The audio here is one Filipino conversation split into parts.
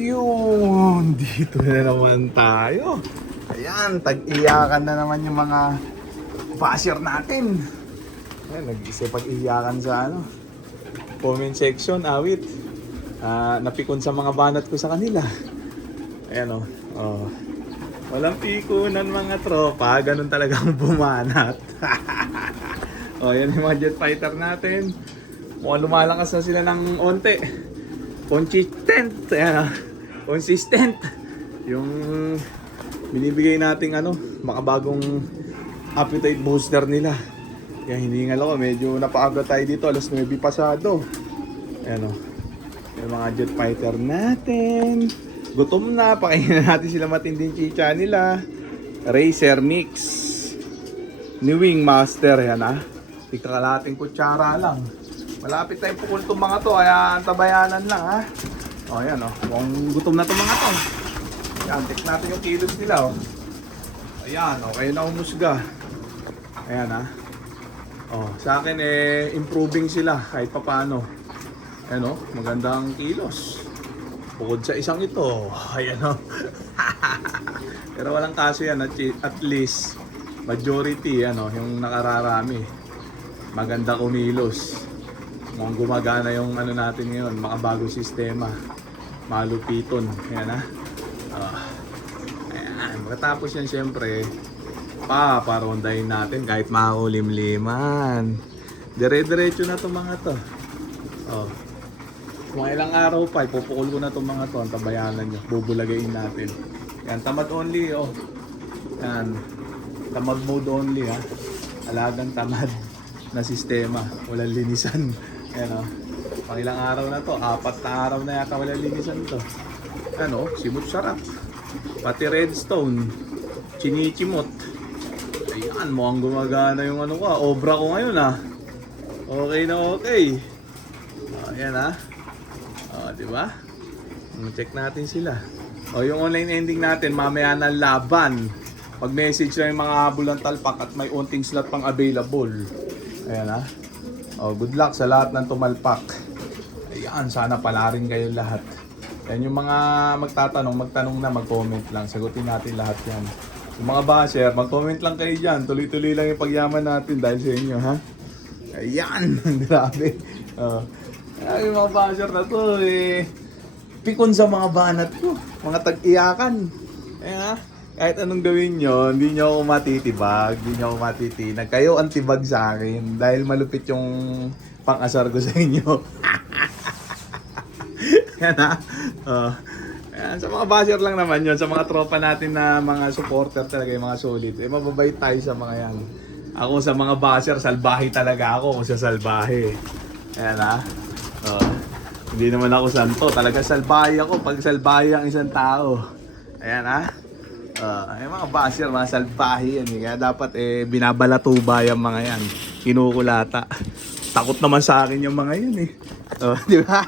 Ayun, dito na naman tayo. Ayan, tag-iyakan na naman yung mga basher natin. Ayan, nag-isipag-iyakan sa comment section, awit. Napikon sa mga banat ko sa kanila. Ayan walang pikunan mga tropa, ganun talagang bumanat. Yan yung mga jet fighter natin. Mukhang lumalakas na sila ng onte. Consistent. Consistent. Yung binibigay nating makabagong appetite booster nila. Kaya hiningal ako, medyo napaaga tayo dito, alas 9 pasado. Yung mga jet fighter natin. Gutom na, pakainin natin sila matinding chicha nila. Racer Mix ni Wingmaster, Ikakalating kutsara lang. Malapit tayong pukul itong mga to, kaya antabayanan lang Kung gutom na itong mga to. Ayan, check natin yung kilos nila Ayan, okay na umusga. Ayan sa akin improving sila kahit papano. Ayan magandang kilos. Bukod sa isang ito. Ayan Pero walang kaso yan, at least majority yung nakararami. Maganda kumilos. Mukhang gumagana yung natin ngayon, makabagong sistema. Malupiton. Ayan ayan. Matapos yan syempre, paparondahin natin kahit makulimliman. Dire-diretso na itong mga to. Kung ilang araw pa, ipupukul ko na itong mga to. Ang tabayanan nyo, bubulagayin natin. Yan, tamad only Yan, tamad mode only Alagang tamad na sistema, walang linisan. Ayan pang ilang araw na to, 4 na araw na yata walang linisan to. Simot sarap. Pati redstone, chinichimot. Ayan, mukhang gumagana yung obra ko ngayon Okay na okay. Ayan diba? Check natin sila. Yung online ending natin, mamaya na laban. Mag-message lang yung mga habulang talpak at may unting slot pang available. Ayan good luck sa lahat ng tumalpak. Ayan, sana pala rin kayo lahat. Yan yung mga magtanong na, mag-comment lang. Sagutin natin lahat yan. Yung mga basher, mag-comment lang kayo dyan. Tuloy-tuloy lang yung pagyaman natin dahil sa inyo, Ayan, grabe. Yung mga basher na to, pikon sa mga banat ko. Mga tag-iyakan. Ayan kahit anong gawin nyo, hindi nyo ako matitibag, hindi nyo ako matitinag. Kayo ang tibag sa akin dahil malupit yung pang-asar ko sa inyo. Yan Yan, sa mga basher lang naman yun, sa mga tropa natin na mga supporter talaga, yung mga solid. Mababait tayo sa mga yan. Ako sa mga basher, salbahe talaga ako sa salbahe. Ayan hindi naman ako santo, talaga salbahe ako pag salbahe ang isang tao. Ayan yung mga basher, mga salbahe yan kaya dapat binabalatuba yung mga yan, kinukulata. Takot naman sa akin yung mga yan di ba?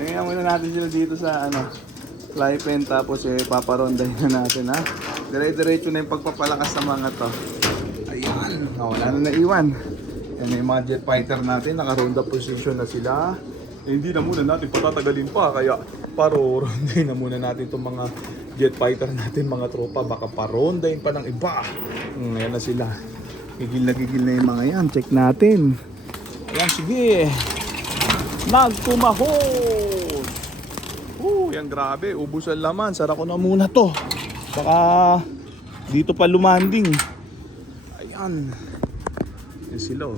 Lagyan muna natin sila dito sa fly pen, tapos paparondahin na natin dire-diretso na yung pagpapalakas sa mga to. Ayan, wala na naiwan. Yan yung mga jet fighter natin, naka-ronda position na sila. Hindi na muna natin patatagalin pa, kaya parondahin na muna natin itong mga jet fighter natin, mga tropa. Baka parondahin pa ng iba. Ayan na sila. Gigil na yung mga yan. Check natin. Ayan, sige. Nagtumahos. Yan grabe. Ubus ang laman. Sara ko na muna to. Baka dito pa lumanding. Ayan. Yan sila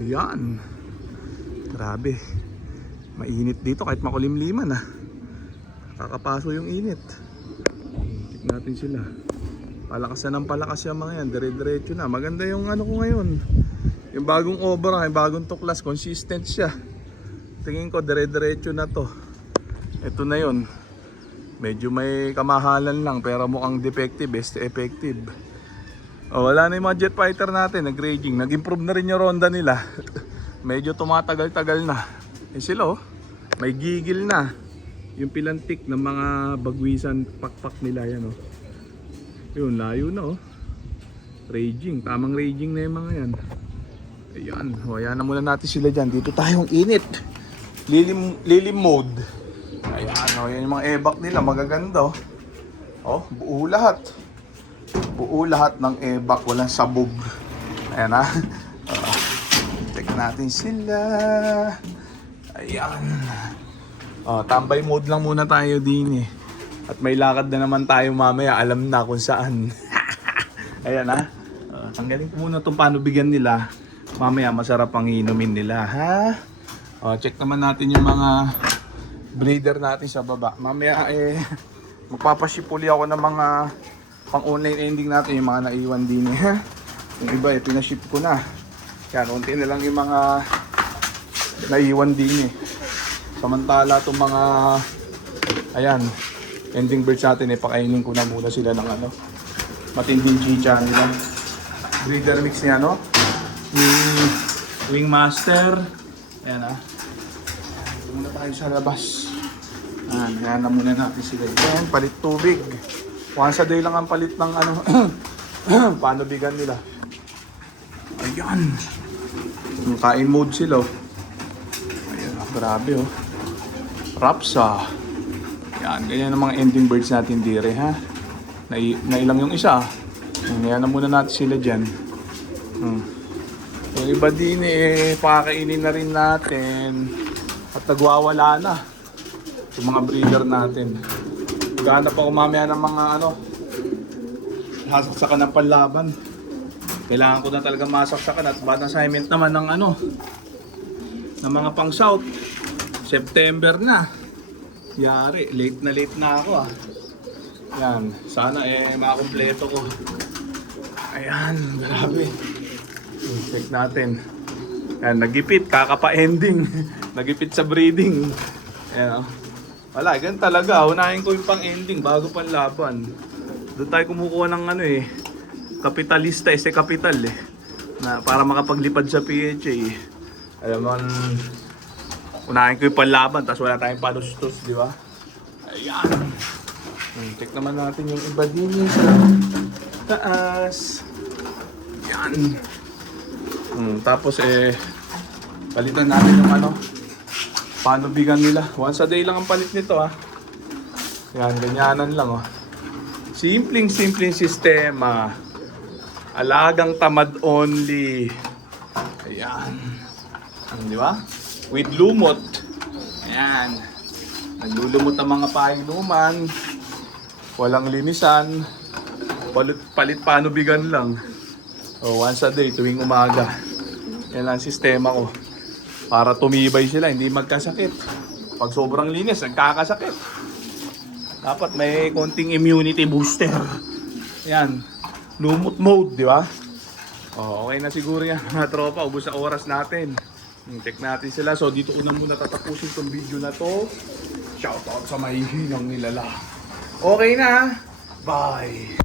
Ayan. Grabe. Mainit dito kahit makulimliman Kakapaso yung init. Tignan natin sila. Palakas na ng palakas yung mga yan. Dire-diretso na. Maganda yung ko ngayon. Yung bagong obra, yung bagong tuklas, consistent siya. Tingin ko dire-diretso na to. Ito na yun. Medyo may kamahalan lang pero mukhang defective, best effective. Wala na yung mga jet fighter natin, nag-raging. Nag-improve na rin yung ronda nila. Medyo tumatagal-tagal na. Sila may gigil na. Yung pilantik ng mga bagwisan pakpak nila yan Yun, layo na Raging, tamang raging na yung mga yan. Ayan, ayan na muna natin sila dyan. Dito tayong init. lilim mode. Ayan, oh, yan yung mga evac nila, magaganda oh. Oh, buo lahat. Buo lahat ng evac, walang sabog. Ayan ha. Tignan natin sila. Ayan. Oh, tambay mode lang muna tayo din eh. At may lakad na naman tayo mamaya, alam na kung saan. Ayan ha. Tanggalin ko muna itong panubigan nila. Mamaya masarap ang inumin nila ha. Check naman natin yung mga breeder natin sa baba. Mamaya magpapashipuli ako ng mga pang online ending natin, yung mga naiwan din eh. Yung iba pinaship ko na. Yan, unti na lang yung mga naiwan din eh. Samantala itong mga ayan, ending birds natin pakainin ko na muna sila ng matinding chicha nila. Breeder mix niya Wing Master. Ayan Ito muna tayo sa labas. Ayan na muna natin sila. Ayan, palit tubig. Once a day lang ang palit ng panubigan nila. Ayan. Kain mode sila Ayan, grabe Rapsa. Yan, ganyan ang mga ending birds natin dire ha. Nailang yung isa. Ngayon na muna natin sila dyan. Yung iba din pakakainin na rin natin. At nagwawala na. Yung mga breeder natin. Gahanap ako mamaya ng mga sasaksakan ng panlaban. Kailangan ko na talaga masaksakan at bad assignment naman ng ng mga pang south. September na. Yari, late na ako Yan, sana makakompleto ko. Ayan, grabe. Check natin. Ayan, nagipit, kakapa-ending. Nagipit sa breeding. Ayan Wala, ganun talaga. Unahin ko yung pang-ending bago pang laban. Doon tayo kumukuha ng kapitalista, kapital na para makapaglipad sa PHA. Alam mo, unahin ko yung panlaban, tapos wala tayong palustos, di ba? Ayan. Check naman natin yung iba din sa taas. Ayan. Tapos palitan natin yung panubigan nila. Once a day lang ang palit nito Ayan, ganyanan lang Simpleng sistema. Alagang tamad only. Ayan. Di ba? With lumot. Ayan. Naglulumot ang mga painuman. Walang linisan. Palit panubigan lang. Once a day, tuwing umaga. Yan ang sistema ko. Para tumibay sila, hindi magkasakit. Pag sobrang linis, nagkakasakit. Dapat may konting immunity booster. Yan. Lumot mode, di ba? Okay na siguro yan mga tropa. Ubus sa oras natin. Check natin sila. So dito ko na muna tatapusin tong video na to. Shoutout sa may hinang nilala. Okay na. Bye.